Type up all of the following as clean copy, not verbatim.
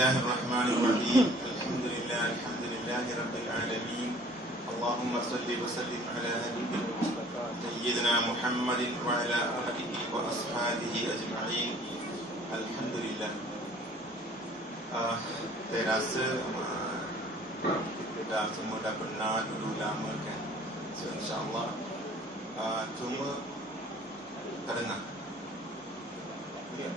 Bismillahirrahmanirrahim. Alhamdulillah Rabbil Alamin. Allahumma salli wa sallim ala habibina Sayyidina Muhammadin wa ala alihi wa ashabihi ajma'in. Alhamdulillah. Saya rasa kita dah semua dah pernah dulu lama kan. So insyaAllah cuma terdengar. Ya.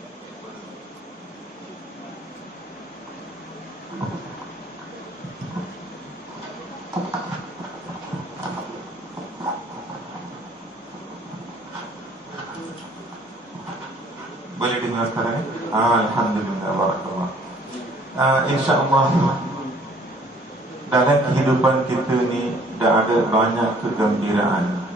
Boleh dengar sekarang? Alhamdulillah, barakallah. InsyaAllah dalam kehidupan kita ni dah ada banyak kegembiraan.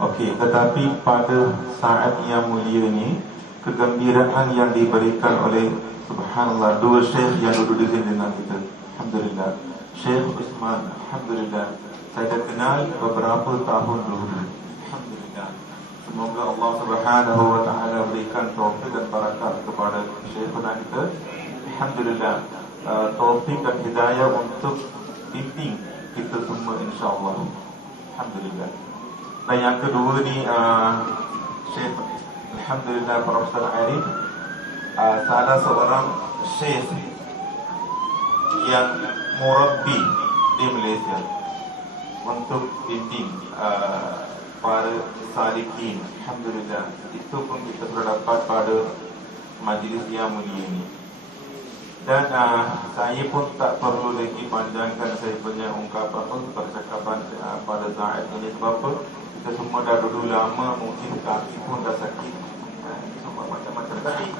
Okey, tetapi pada saat yang mulia ni, kegembiraan yang diberikan oleh subhanallah dua syekh yang duduk di sini dengan kita. Alhamdulillah. Syekh Usman, alhamdulillah. Saya dah kenal beberapa tahun dulu. Alhamdulillah. Semoga Allah Subhanahu wa taala berikan taufik dan barakat kepada syekhuna kita. Alhamdulillah. Taufik dan hidayah untuk bimbing kita semua insya-Allah. Alhamdulillah. Dan yang kedua ni Syekh alhamdulillah Profesor Arif, salah seorang syekh yang murabbi di Malaysia untuk bimbing para salikin. Alhamdulillah. Itu pun kita sudah dapat pada majlis yang mulia ini. Dan saya pun tak perlu lagi panjangkan saya punya ungkapan percakapan pada saat ini. Sebab apa? Kita semua dah dulu lama, mungkin kaki pun dah sakit, semua macam-macam. Tapi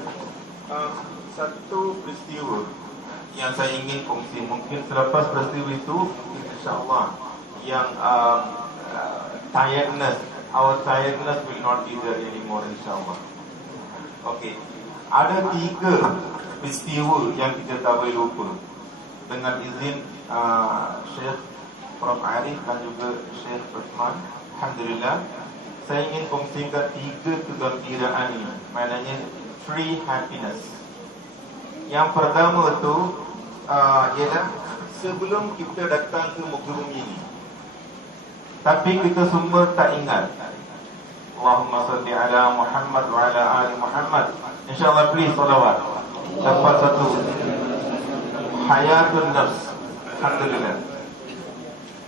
satu peristiwa yang saya ingin kongsi, mungkin selepas peristiwa itu insyaAllah yang our tiredness will not be there anymore insyaAllah. Okey, ada 3 peristiwa yang kita tak boleh lupa. Dengan izin Syekh Prof. Arif dan juga Syekh Usman, alhamdulillah, saya ingin kongsikan 3 kegembiraan ini. Maknanya 3 happiness. Yang pertama tu ialah sebelum kita datang ke muka bumi ini, tapi kita semua tak ingat. Allahumma salli ala Muhammad wa ala ali Muhammad. InsyaAllah please salawat. Lepas satu hayatun nafs. Alhamdulillah.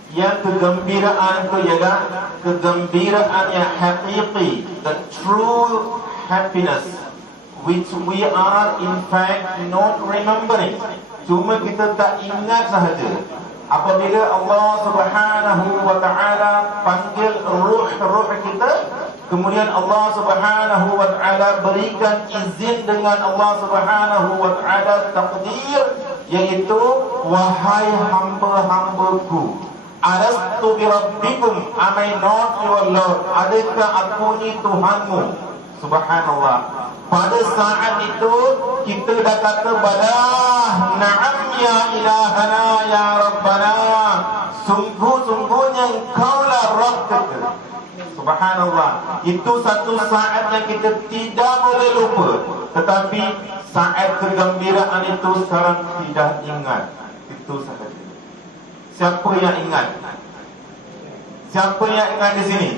Yang kegembiraan itu ialah kegembiraan yang hakiki, the true happiness which we are in fact not remembering. Cuma kita tak ingat sahaja. Apabila Allah Subhanahu wa taala panggil ruh kita, kemudian Allah Subhanahu wa taala berikan izin dengan Allah Subhanahu wa taala takdir, iaitu wahai hamba-hambaku, alastu bi rabbikum, am I not your Lord? Adakah aku ni Tuhanmu? Subhanallah. Pada saat itu kita dah kata balah, na'am ya ilahana ya rabbana, sungguh-sungguhnya engkaulah Rabb kita. Subhanallah. Itu satu saat yang kita tidak boleh lupa. Tetapi saat kegembiraan itu sekarang tidak ingat. Itu sahaja. Siapa yang ingat? Siapa yang ingat di sini?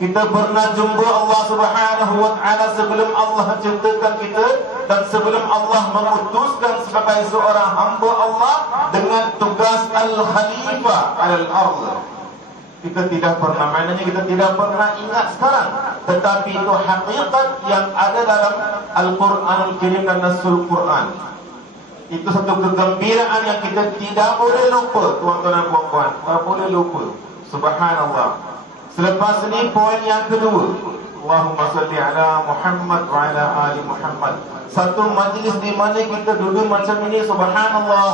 Kita pernah jumpa Allah Subhanahu wa taala sebelum Allah ciptakan kita, dan sebelum Allah memutuskan sebagai seorang hamba Allah dengan tugas al-khalifah al-ardh. Kita tidak pernah, maknanya kita tidak pernah ingat sekarang. Tetapi itu hakikat yang ada dalam Al-Quranul Karim dan Nasul Quran. Itu satu kegembiraan yang kita tidak boleh lupa, tuan-tuan dan puan-puan. Tak boleh lupa. Subhanallah. Selepas ini poin yang kedua, Allahumma salli ala Muhammad wa ala ali Muhammad. Satu majlis di mana kita duduk macam ini, subhanallah.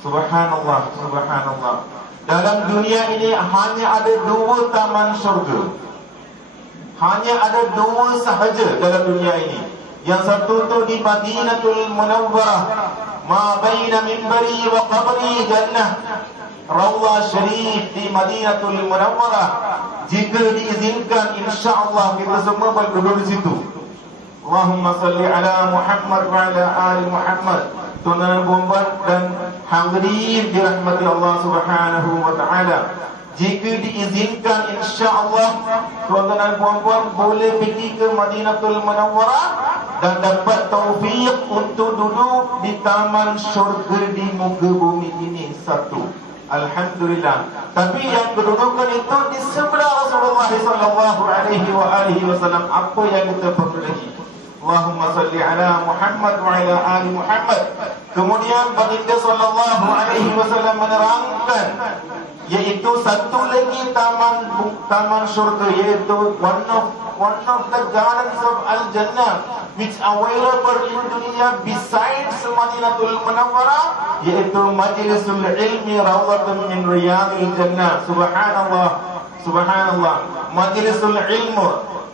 Subhanallah, subhanallah. Dalam dunia ini hanya ada 2 taman syurga. Hanya ada 2 sahaja dalam dunia ini. Yang satu tu di Madinatul Munawwarah, ma baina minbari wa qabri jannah. Rawdah Syarif di Madinatul Munawwarah. Jika diizinkan, insya-Allah kita semua boleh duduk di situ. Allahumma salli ala Muhammad wa ala ali Muhammad. Tuan-tuan dan hadirin dirahmati Allah Subhanahu wa taala. Jika diizinkan, insya-Allah tuan-tuan dan puan-puan boleh pergi ke Madinatul Munawwarah dan dapat taufik untuk duduk di taman syurga di muka bumi ini satu. Alhamdulillah. Tapi yang kedudukan itu di sebelah Rasulullah sallallahu alaihi wasallam. Apa yang kita perlu lagi? Allahumma salli ala Muhammad wa ala ali Muhammad. Kemudian baginda sallallahu alaihi wasallam menerangkan, yaitu satu lagi taman syurga, yaitu one of the gardens of Al-Jannah which available in dunia besides Madinatul Munawwarah, yaitu Majlisul Ilmi Rawdatun min Riyadil Jannah. Subhanallah, subhanallah. Majlisul Ilmu.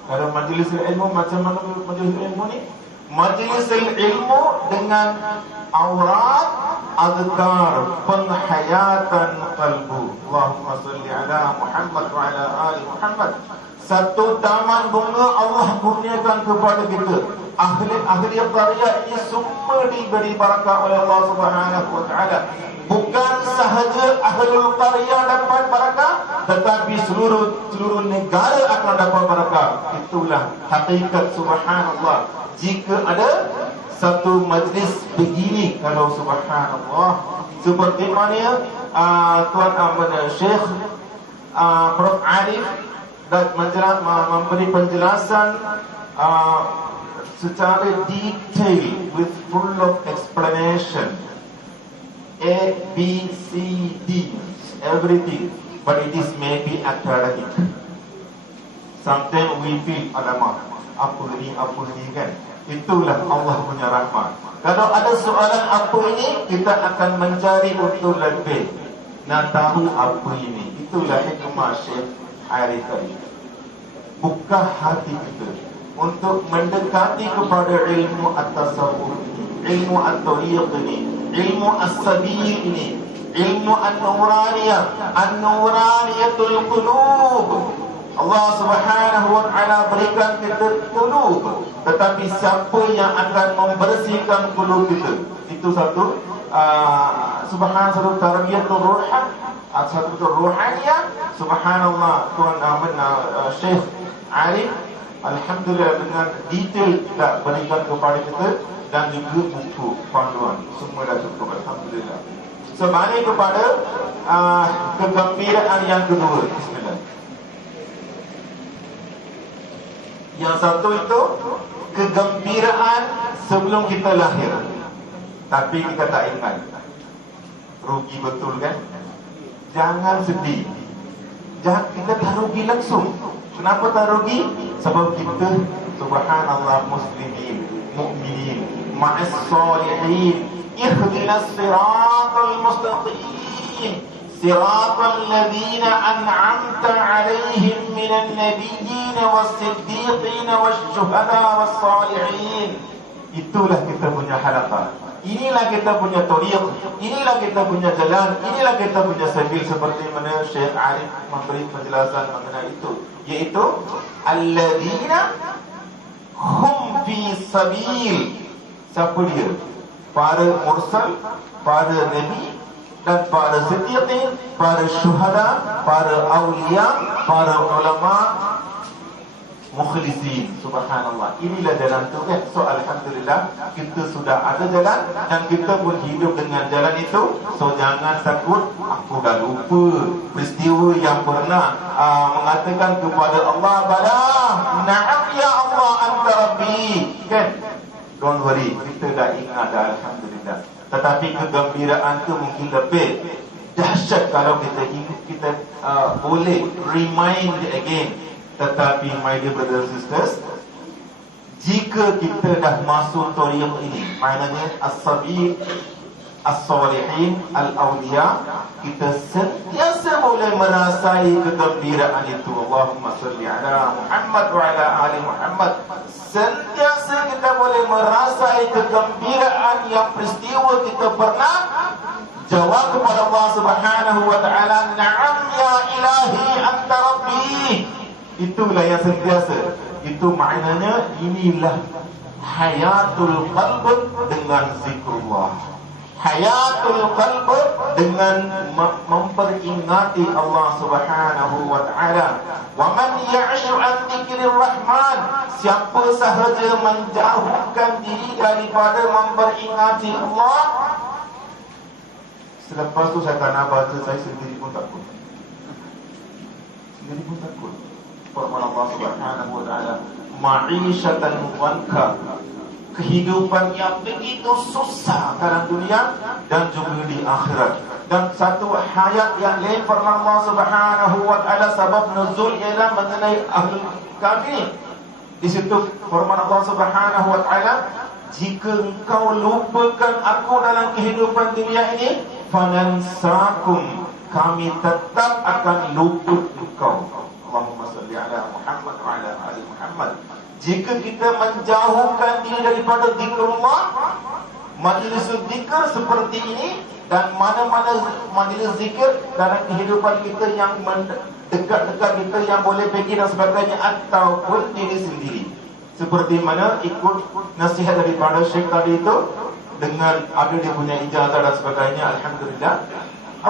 Kalau Majlisul Ilmu macam mana Majlisul Ilmu ni? Majlisul Ilmu dengan aurat, azkar, penghayatan qalbu. Allahumma salli ala Muhammad wa ala ali Muhammad. Satu taman bunga Allah kurniakan kepada kita. Ahli qarya ini semua diberi barakah oleh Allah Subhanahu wa taala. Bukan sahaja ahlul qarya dapat barakah, tetapi seluruh negara akan dapat barakah. Itulah hakikat, subhanallah. Jika ada satu majlis begini, kalau subhanallah, seperti mana Syekh Prof Arif dan memberi penjelasan secara detail with full of explanation, A, B, C, D, everything, but it is maybe academic. Sometimes we feel, alamak, apa ni kan? Itulah Allah punya rahmat. Kalau ada soalan apa ini, kita akan mencari untuk lebih nak tahu apa ini. Itulah hikmah Syekh Arif tadi. Buka hati kita untuk mendekati kepada ilmu at-tasawuf, ilmu at-tariq ini, ilmu as-sabil ini, ilmu an-nuraniyah, an-nuraniyatul qulub. Allah Subhanahu wa taala berikan kita qulub, tetapi siapa yang akan membersihkan qulub kita? Itu satu subhanallah, tarbiyatul ruhan, satu ruhaniyah. Subhanallah, Tuan Syekh Arif alhamdulillah dengan detail kita berikan kepada kita, dan juga buku panduan semua dah cukup, alhamdulillah. So mari kepada kegembiraan yang kedua. Bismillah. Yang satu itu kegembiraan sebelum kita lahir, tapi kita tak ingat. Rugi betul kan? Jangan sedih. Jangan, kita tak rugi langsung. Kenapa tak rugi? Sebab kita subhanallah muslimin, mu'minin, ma'as salihin. Ihdinas siratal mustaqim, siratal ladzina an'amta 'alaihim minan nabiyyin was-siddiqin wasyuhada was-salihin. Itulah kita punya harapan. Inilah kita punya tariq, inilah kita punya jalan, inilah kita punya sabil, seperti mana Syekh Arif memberi penjelasan mengenai itu, yaitu alladzina hum fi sabil. Siapa dia? Para mursal, para nabi dan para siddiqin, para syuhada, para awliya, para ulama, mukhlisin. Subhanallah. Inilah jalan tu kan. So alhamdulillah kita sudah ada jalan dan kita pun hidup dengan jalan itu. So jangan takut, aku dah lupa peristiwa yang pernah mengatakan kepada Allah, bala na'am ya Allah anta rabbi, kan? Don't worry, kita dah ingat dah, alhamdulillah. Tetapi kegembiraan tu mungkin lebih dahsyat kalau kita boleh remind again. Tetapi my dear brothers and sisters, jika kita dah masuk tariq ini, maknanya as-sabil, as-salihin, al-awliya, kita sentiasa boleh merasai kegembiraan itu. Allahumma salli ala Muhammad wa ala ali Muhammad. Sentiasa kita boleh merasai kegembiraan yang peristiwa kita pernah jawab kepada Allah Subhanahu wa taala, na'am ya ilahi anta rabbi. Itulah yang sentiasa. Itu maknanya inilah hayatul qalb dengan zikrullah. Hayatul qalb dengan memperingati Allah Subhanahu wa taala. Wa man ya'shu an dzikrir rahman, siapa sahaja menjauhkan diri daripada memperingati Allah. Selepas tu saya tak nak baca, saya sendiri pun takut. Sendiri pun takut. Firman Allah Subhanahu wa taala, ma'isyatan wanka, kehidupan yang begitu susah dalam dunia dan juga di akhirat. Dan satu hayat yang lain firman Allah Subhanahu wa taala sebab nuzul ialah mengenai ahli kafir. Di situ firman Allah Subhanahu wa taala, jika engkau lupakan aku dalam kehidupan dunia ini, fanansakum, kami tetap akan lupa engkau. Allahumma salli ala Muhammad wa ala ali Muhammad. Jika kita menjauhkan diri daripada zikrullah, majlis zikir seperti ini dan mana-mana majlis zikir dalam kehidupan kita yang dekat-dekat kita yang boleh pergi dan sebagainya, ataupun diri sendiri, seperti mana ikut nasihat daripada Syekh tadi itu dengan ada dia punya ijazah dan sebagainya, alhamdulillah.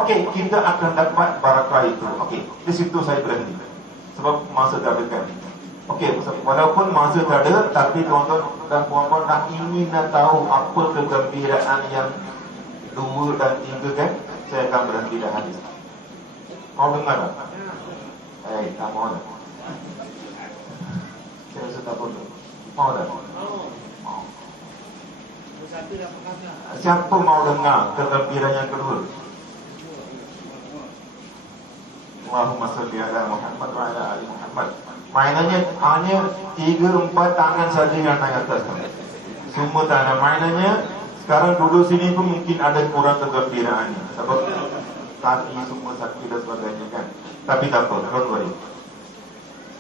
Okey, kita akan dapat barakah itu. Okey, di situ saya berhenti sebab masa dah dekat. Okey, walaupun masa tak ada, tapi tuan-tuan dan puan-puan nak ingin nak tahu apa kegembiraan yang 2 dan 3 kan, saya akan berhenti dah hadis. Mau dengar tak? Tak mau dah. Saya rasa tak perlu. Mau dah? Mau. Siapa mau dengar kegembiraan yang kedua? Allahumma salli ala Muhammad wa ala ali Muhammad. Mainannya hanya 3-4 tangan saja yang naik atas. Semua tak ada mainannya. Sekarang duduk sini pun mungkin ada kurang kegembiraan, sebab kaki semua sakit dan sebagainya kan. Tapi tak apa, don't worry.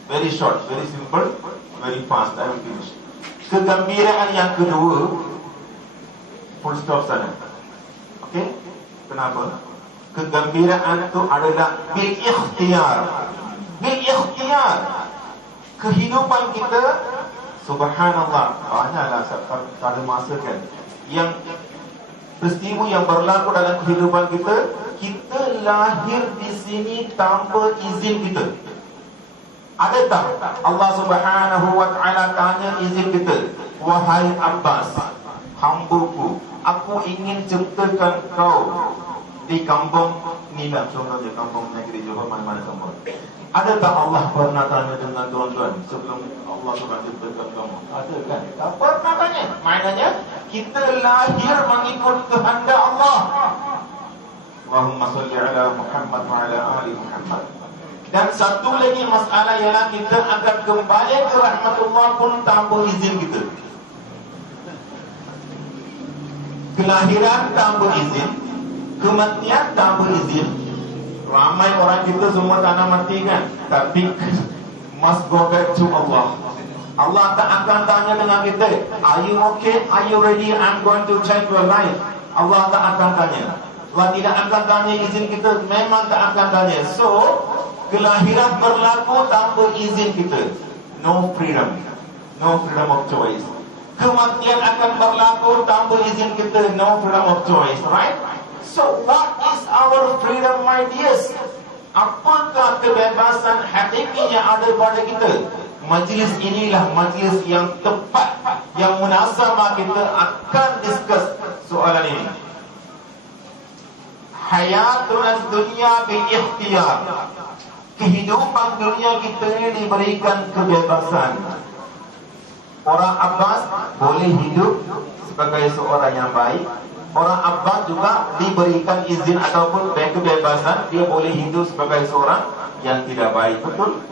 Very short, very simple, very fast, I will finish. Kegembiraan yang kedua, full stop sana. Okay? Kenapa? Kegembiraan itu adalah bil ikhtiar. Bil ikhtiar. Kehidupan kita, subhanallah, banyaklah tak ada masa kan, yang peristiwa yang berlaku dalam kehidupan kita, kita lahir di sini tanpa izin kita. Ada tak Allah Subhanahu wa taala tanya izin kita, wahai Abbas, hambaku, aku ingin ciptakan kau di kampung ni lah, contohnya kampung negeri Johor, mana-mana kampung. Ada tak Allah pernah tanya dengan tuan-tuan sebelum Allah Subhanahu ciptakan kamu? Ada kan? Tak pernah tanya. Maknanya kita lahir mengikut kehendak Allah. Allahumma salli ala Muhammad wa ala ali Muhammad. Dan satu lagi masalah ialah kita akan kembali ke rahmatullah pun tanpa izin kita. Kelahiran tanpa izin, kematian tanpa izin. Ramai orang kita semua tak nak mati kan, tapi must go back to Allah. Allah tak akan tanya dengan kita, are you okay? Are you ready? I'm going to change your life. Allah tak akan tanya. Allah tidak akan tanya izin kita, memang tak akan tanya. So, kelahiran berlaku tanpa izin kita. No freedom. No freedom of choice. Kematian akan berlaku tanpa izin kita. No freedom of choice, right? So what is our freedom, my dears? Apakah kebebasan hakiki yang ada pada kita? Majlis inilah majlis yang tepat, yang munasabah kita akan discuss soalan ini. Hayatun dunia bil ikhtiar. Kehidupan dunia kita ini diberikan kebebasan. Orang Abbas boleh hidup sebagai seorang yang baik. Orang Abbas juga diberikan izin ataupun kebebasan, dia boleh hidup sebagai seorang yang tidak baik, betul?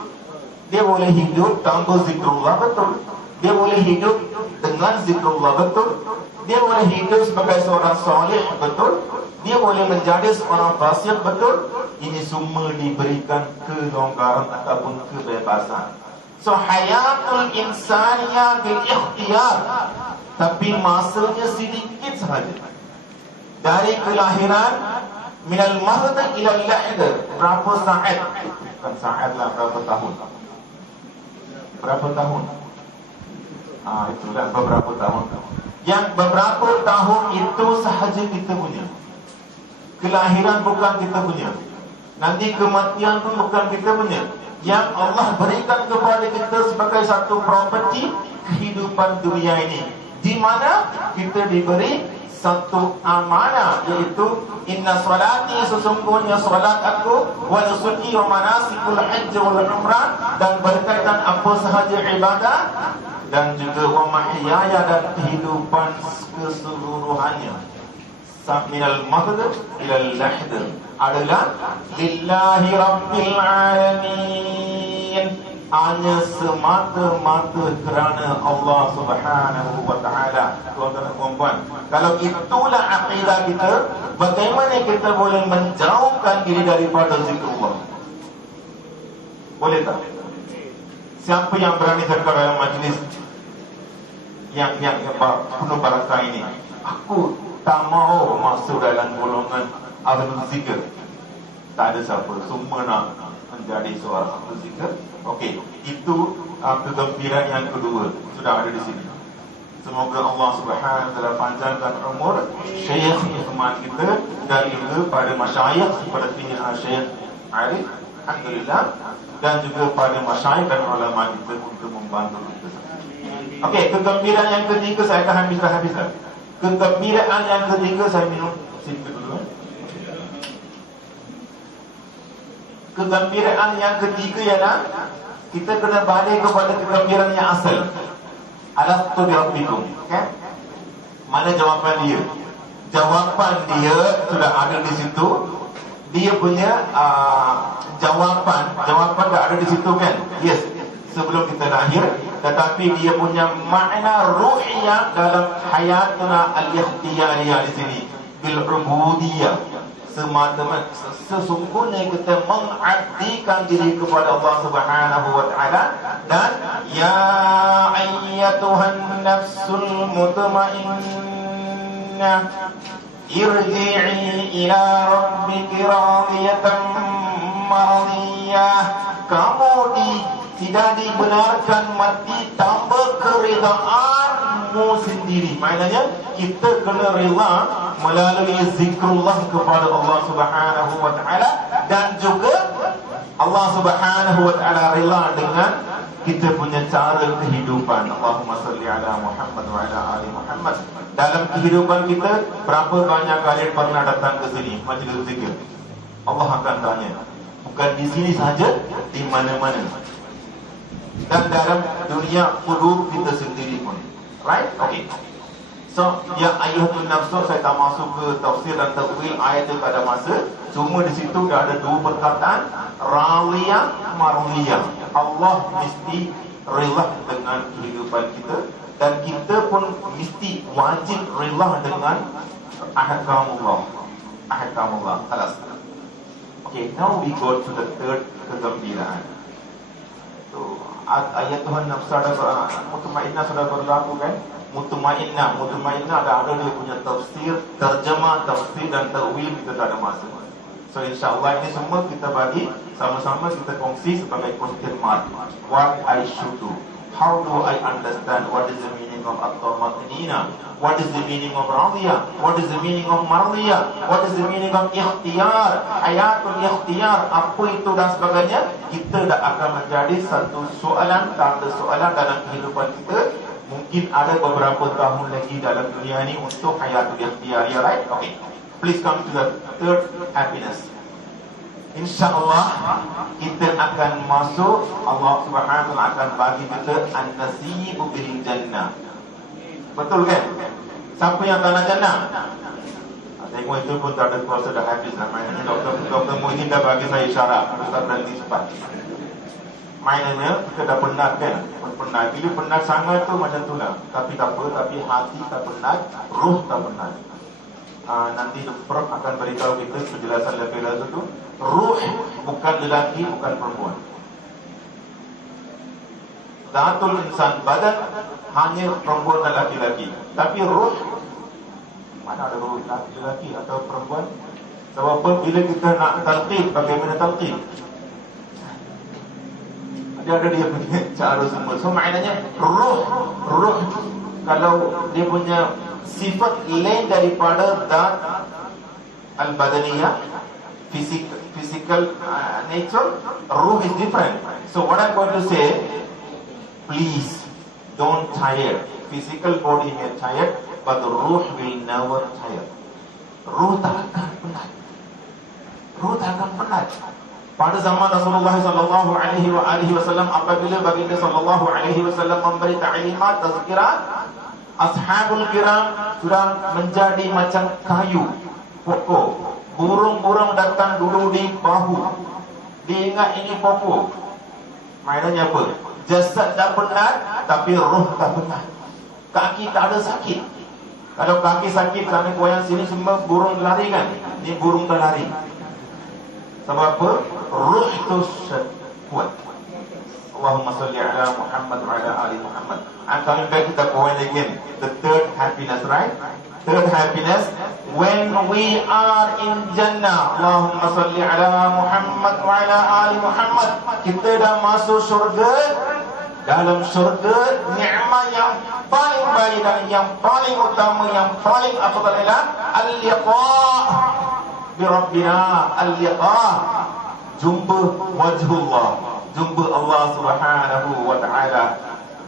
Dia boleh hidup tanpa zikrullah, betul? Dia boleh hidup dengan zikrullah, betul? Dia boleh hidup sebagai seorang soleh, betul? Dia boleh menjadi seorang fasik, betul? Ini semua diberikan kelonggaran ataupun kebebasan. So hayatul insaniyah bil ikhtiyar, tapi masanya sedikit sahaja. Dari kelahiran minal mahd ila lahd, berapa saat? Bukan saat lah, berapa tahun? Berapa tahun? Itulah beberapa tahun. Yang beberapa tahun itu sahaja kita punya. Kelahiran bukan kita punya. Nanti kematian pun bukan kita punya. Yang Allah berikan kepada kita sebagai satu properti kehidupan dunia ini, di mana kita diberi satu amanah, iaitu inna salati, sesungguhnya salat aku, wa nusuki wa manasikul hajj wal umrah, dan berkaitan apa sahaja ibadah, dan juga wa mahyaya, dan kehidupan keseluruhannya, minal mahd ilal lahd, adalah lillahi rabbil alamin, hanya semata-mata kerana Allah Subhanahu wa taala. Tuan-tuan dan puan-puan, kalau itulah akidah kita, bagaimana kita boleh menjauhkan diri daripada zikrullah? Boleh tak? Siapa yang berani cakap dalam majlis yang penuh barakah ini, aku tak mahu masuk dalam golongan ahlul zikr? Tak ada siapa, semua nak menjadi seorang ahlul zikr. Okey, itu kegembiraan yang kedua sudah ada di sini. Semoga Allah Subhanahu wa taala panjangkan umur Syekh Uthman kita dan juga pada masyayikh seperti Syekh Arif, alhamdulillah, dan juga pada masyayikh dan ulama kita untuk membantu kita. Okey, kegembiraan yang ketiga saya akan habiskan. Kegembiraan yang ketiga, saya minum sikit dulu. Kegembiraan yang ketiga ialah kita kena balik kepada kegembiraan yang asal. Alastu bi rabbikum. Okay? Mana jawapan dia? Jawapan dia sudah ada di situ. Dia punya jawapan dah ada di situ kan? Yes. Sebelum kita lahir, tetapi dia punya makna ruhiyah dalam hayatuna al-ikhtiyariyah di sini, bil ubudiyah, semata-mata sesungguhnya kita mengabdikan diri kepada Allah Subhanahu wa taala. Dan ya ayyatuhan nafsul mutmainnah irji'i ila rabbiki radiyatan maradiyah, kamu tidak dibenarkan mati tanpa keredaanmu sendiri. Maknanya kita kena rela melalui zikrullah kepada Allah Subhanahu wa taala, dan juga Allah Subhanahu wa taala rela dengan kita punya cara kehidupan. Allahumma salli ala Muhammad wa ala ali Muhammad. Dalam kehidupan kita, berapa banyak kali pernah datang ke sini majlis zikir? Allah akan tanya. Bukan di sini saja, di mana-mana. Dan dalam dunia qulub kita sendiri pun. Right? Okay. So, ya ayyuhatun nafsu, saya tak masuk ke tafsir dan takwil ayat itu pada masa. Cuma di situ dah ada dua perkataan, radiyah, mardiyah. Allah mesti rela dengan kehidupan kita, dan kita pun mesti wajib rela dengan ahkamullah. Ahkamullah. Khalas. Okay, now we go to the third kegembiraan. So, ayat Tuhan nafsu ada mutmainnah sudah berlaku kan? Mutmainnah ada dia punya tafsir, terjemah, tafsir dan ta'wil, kita tak ada masa. So insyaAllah ini semua kita bagi sama-sama, kita kongsi sebagai question mark. What I should do, how do I understand what is the meaning of at-tamatnina, what is the meaning of radiyah, what is the meaning of mardiyah, what is the meaning of ikhtiyar, hayatul ikhtiyar, apa itu dan sebagainya. Kita dah akan menjadi satu soalan, tanda soalan dalam kehidupan kita. Mungkin ada beberapa tahun lagi dalam dunia ini untuk hayatul ikhtiyar, right? Okay, please come to the third happiness. InsyaAllah kita akan masuk, Allah Subhanahu wa ta'ala akan bagi kita an-nasibu bil jannah. Betul kan? Siapa yang tak nak jannah? Tengok itu pun tak ada kuasa, dah habis namanya. Dr. Muhyiddin dah bagi saya isyarat, Ustaz berhenti cepat. Mainannya kita dah penat kan? Penat. Bila penat sangat tu macam tu lah. Tapi tak apa, tapi hati tak penat, ruh tak penat. Nanti Prof akan beritahu kita penjelasan lebih lanjut tu. Ruh bukan lelaki, bukan perempuan. Zatul insan, badan hanya perempuan dan laki-laki. Tapi ruh, mana ada ruh laki-laki atau perempuan? Sebab bila kita nak talqin, bagaimana talqin? dia punya cara semua. So maknanya ruh kalau dia punya sifat lain daripada zat al-badaniyah, physical nature, ruh is different. So what I'm going to say, please don't tire. Physical body may tired, but the ruh will never tire. Ruh tak akan penat. Ruh tak akan penat. Pada zaman Rasulullah sallallahu alaihi wasallam, apabila baginda sallallahu alaihi wasallam memberi taklimat tazkirah, ashabul kiram sudah menjadi macam kayu pokok. Burung-burung datang dulu di bahu. Diingat ini pokok. Maknanya apa? Jasad dah penat, tapi roh tak penat. Kaki tak ada sakit. Kalau kaki sakit, sana goyang sini semua burung lari kan? Ini burung tak lari. Sebab apa? Ruh tu kuat. Allahumma salli ala Muhammad wa ala ali Muhammad. I'm coming back to the point again. The third happiness, right? Third happiness, when we are in Jannah. Allahumma salli ala Muhammad wa ala ali Muhammad. Kita dah masuk syurga. Dalam syurga, nikmat yang paling baik dan yang paling utama, yang paling afdal adalah al-liqa' bi Rabbina, al-liqa', jumpa wajhullah, jumpa Allah Subhanahu wa taala,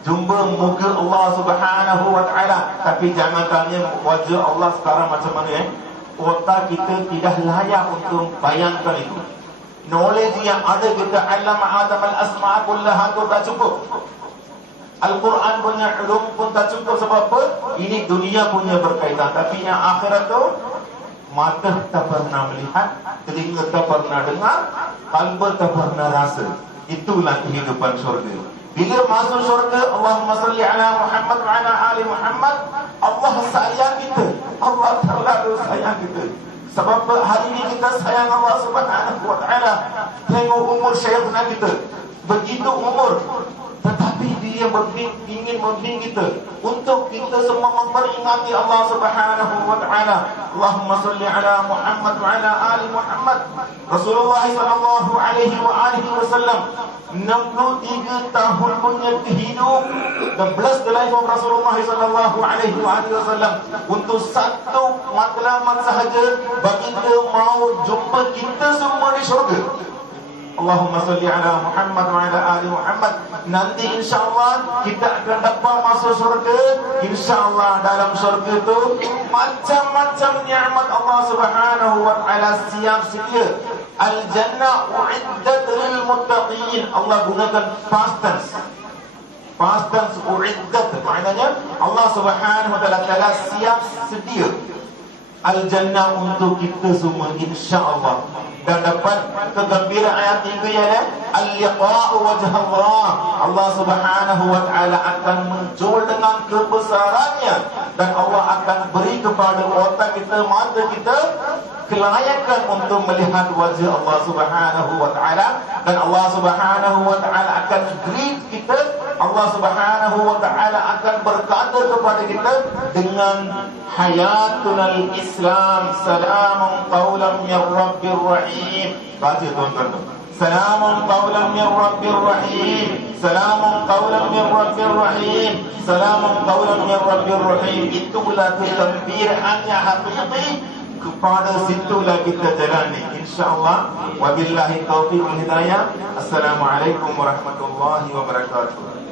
jumpa muka Allah Subhanahu wa taala. Tapi jangan tanya wajah Allah sekarang macam mana. Otak kita tidak layak untuk bayangkan itu. Knowledge yang ada kita alam Adam al-asma' kullaha tu tak cukup. Al-Quran punya ulum pun tak cukup. Sebab apa? Ini dunia punya berkaitan. Tapi yang akhirat tu, mata tak pernah melihat, telinga tak pernah dengar, kalbu tak pernah rasa. Itulah kehidupan syurga. Bila masuk syurga, Allahumma salli ala Muhammad wa ala ali Muhammad, Allah sayang kita. Allah terlalu sayang kita. Sebab hari ini kita sayang Allah Subhanahu wa taala. Tengok umur syekhna kita, begitu umur, tetapi dia ingin membimbing kita untuk kita semua memperingati Allah Subhanahu wa taala. Allahumma salli ala Muhammad wa ala ali Muhammad. Rasulullah sallallahu alaihi wasallam 63 tahun punya hidup, the blessed life of Rasulullah sallallahu alaihi wasallam, untuk satu matlamat sahaja baginda mau jumpa kita semua di syurga. Allahumma salli ala Muhammad wa ala ali Muhammad. Nanti insyaAllah kita akan dapat masuk syurga. InsyaAllah dalam syurga itu macam-macam nikmat Allah Subhanahu wa ta'ala siap sedia. Al-Jannah u'iddat lil muttaqin. Allah gunakan past tense. Past tense u'iddat, maknanya Allah Subhanahu wa ta'ala telah siap sedia Al-Jannah untuk kita semua insyaAllah. Dan dapat kegembiraan ayat 3 ya, al-liqa'u wajh Allah. Allah Subhanahu wa taala akan muncul dengan kebesarannya, dan Allah akan beri kepada otak kita, mata kita, kelayakan untuk melihat wajah Allah Subhanahu wa taala. Dan Allah Subhanahu wa taala akan greet kita. Allah Subhanahu wa taala akan berkata kepada kita dengan hayatul Islam, salamun qawlan min rabbir rahim. Baca tuan-tuan. Salamun qawlan min rabbir rahim. Salamun qawlan min rabbir rahim. Salamun qawlan min rabbir rahim. Itulah kegembiraan yang hakiki. Kepada situlah kita jalani insyaAllah. Wabillahi taufiq wal hidayah. Assalamualaikum warahmatullahi wabarakatuh.